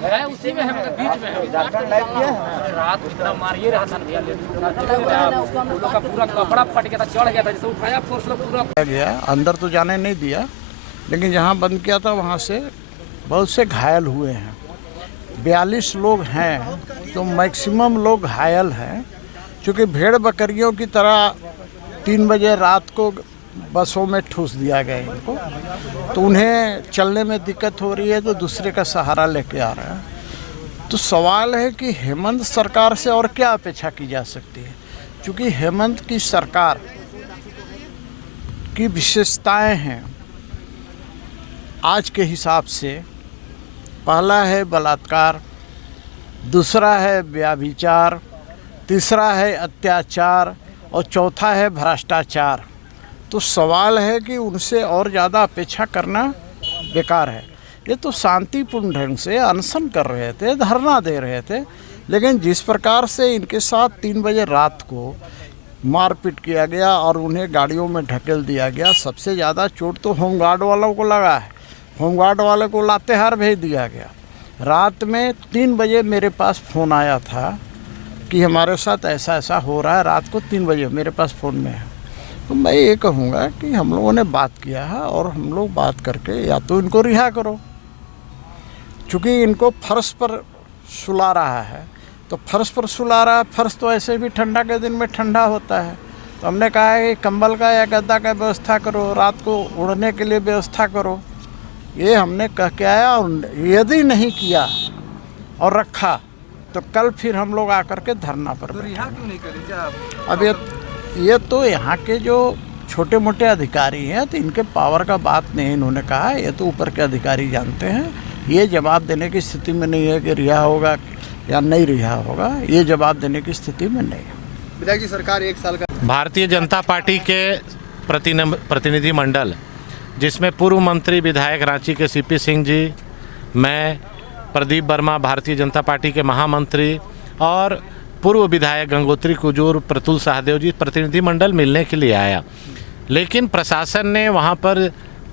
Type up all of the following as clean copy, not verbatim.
है उसी में है, बीच में है। रात इतना मारिए रहा था का पूरा कपड़ा फट गया था, चढ़ गया था, जैसे उठाया फोर्स लोग पूरा गया। अंदर तो जाने नहीं दिया, लेकिन जहाँ बंद किया था वहाँ से बहुत से घायल हुए हैं। 42 लोग हैं, तो मैक्सिमम लोग घायल हैं। क्योंकि भेड़ बकरियों की तरह 3 बजे रात को बसों में ठूस दिया गया इनको, तो उन्हें चलने में दिक्कत हो रही है, तो दूसरे का सहारा लेके आ रहे हैं। तो सवाल है कि हेमंत सरकार से और क्या अपेक्षा की जा सकती है, क्योंकि हेमंत की सरकार की विशेषताएं हैं आज के हिसाब से। पहला है बलात्कार, दूसरा है व्यभिचार, तीसरा है अत्याचार और चौथा है भ्रष्टाचार। तो सवाल है कि उनसे और ज़्यादा अपेक्षा करना बेकार है। ये तो शांतिपूर्ण ढंग से अनशन कर रहे थे, धरना दे रहे थे, लेकिन जिस प्रकार से इनके साथ 3 बजे रात को मारपीट किया गया और उन्हें गाड़ियों में ढकेल दिया गया। सबसे ज़्यादा चोट तो होमगार्ड वालों को लगा है। होमगार्ड वाले को लातेहार भेज दिया गया। रात में 3 बजे मेरे पास फ़ोन आया था कि हमारे साथ ऐसा ऐसा हो रहा है। रात को 3 बजे मेरे पास फ़ोन में है। तो मैं ये कहूँगा कि हम लोगों ने बात किया है और हम लोग बात करके या तो इनको रिहा करो, क्योंकि इनको फर्श पर सुला रहा है। तो फर्श पर सुला रहा है, फर्श तो ऐसे भी ठंडा के दिन में ठंडा होता है। तो हमने कहा है कि कंबल का या गद्दा का व्यवस्था करो, रात को उड़ने के लिए व्यवस्था करो। ये हमने कह के आया, और यदि नहीं किया और रखा तो कल फिर हम लोग आकर के धरना पर रिहा क्यों नहीं करेंगे आप? अब ये तो यहाँ के जो छोटे मोटे अधिकारी हैं, तो इनके पावर का बात नहीं इन्होंने कहा। ये तो ऊपर के अधिकारी जानते हैं। ये जवाब देने की स्थिति में नहीं है कि रिहा होगा या नहीं रिहा होगा। ये जवाब देने की स्थिति में नहीं है। विधायक जी, सरकार 1 साल का भारतीय जनता पार्टी के प्रतिनिधि मंडल, जिसमें पूर्व मंत्री विधायक रांची के सीपी सिंह जी, मैं प्रदीप वर्मा भारतीय जनता पार्टी के महामंत्री और पूर्व विधायक गंगोत्री कुजूर प्रतुल सहदेव जी, प्रतिनिधिमंडल मिलने के लिए आया। लेकिन प्रशासन ने वहां पर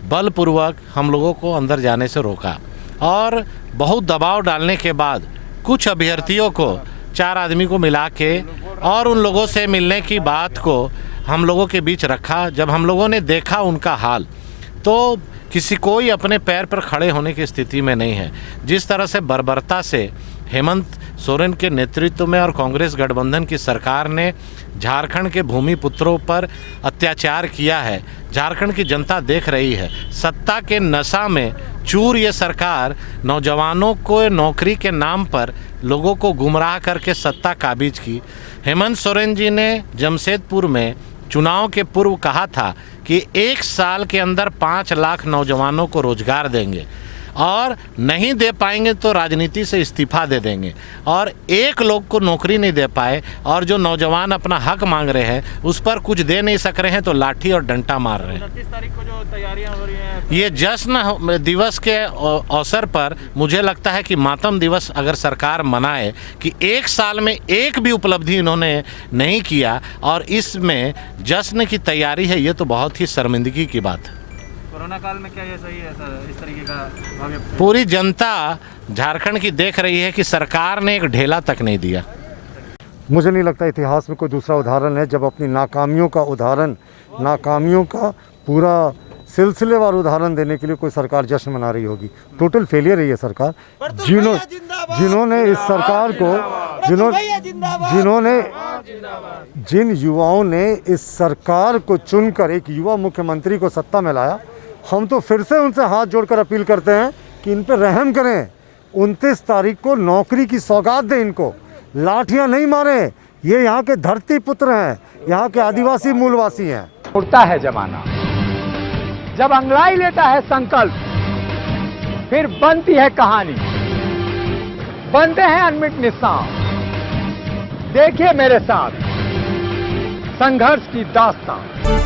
बलपूर्वक हम लोगों को अंदर जाने से रोका और बहुत दबाव डालने के बाद कुछ अभ्यर्थियों को 4 आदमी को मिला के और उन लोगों से मिलने की बात को हम लोगों के बीच रखा। जब हम लोगों ने देखा उनका हाल, तो कोई अपने पैर पर खड़े होने की स्थिति में नहीं है। जिस तरह से बर्बरता से हेमंत सोरेन के नेतृत्व में और कांग्रेस गठबंधन की सरकार ने झारखंड के भूमि पुत्रों पर अत्याचार किया है, झारखंड की जनता देख रही है। सत्ता के नशा में चूर ये सरकार नौजवानों को नौकरी के नाम पर लोगों को गुमराह करके सत्ता काबिज की। हेमंत सोरेन जी ने जमशेदपुर में चुनाव के पूर्व कहा था कि 1 साल के अंदर 5 लाख नौजवानों को रोजगार देंगे और नहीं दे पाएंगे तो राजनीति से इस्तीफा दे देंगे। और एक लोग को नौकरी नहीं दे पाए और जो नौजवान अपना हक मांग रहे हैं उस पर कुछ दे नहीं सक रहे हैं, तो लाठी और डंडा मार रहे हैं। 29 तारीख को जो तैयारियां हो रही हैं, ये जश्न दिवस के अवसर पर मुझे लगता है कि मातम दिवस अगर सरकार मनाए कि 1 साल में एक भी उपलब्धि इन्होंने नहीं किया और इसमें जश्न की तैयारी है, ये तो बहुत ही शर्मिंदगी की बात है। कोरोना काल में क्या ये सही है सर? इस तरीके का पूरी जनता झारखंड की देख रही है कि सरकार ने एक ढेला तक नहीं दिया। मुझे नहीं लगता इतिहास में कोई दूसरा उदाहरण है जब अपनी नाकामियों का उदाहरण, नाकामियों का पूरा सिलसिलेवार उदाहरण देने के लिए कोई सरकार जश्न मना रही होगी। टोटल फेलियर है ये सरकार। जिन्होंने इस सरकार को जिन युवाओं ने इस सरकार को चुनकर एक युवा मुख्यमंत्री को सत्ता में लाया, हम तो फिर से उनसे हाथ जोड़कर अपील करते हैं कि इन पर रहम करें। 29 तारीख को नौकरी की सौगात दें इनको, लाठियां नहीं मारें। ये यहाँ के धरती पुत्र हैं, यहाँ के आदिवासी मूलवासी हैं। उड़ता है जमाना, जब अंगड़ाई लेता है संकल्प, फिर बनती है कहानी, बनते हैं अनमिट निशान। देखिए मेरे साथ संघर्ष की दास्तान।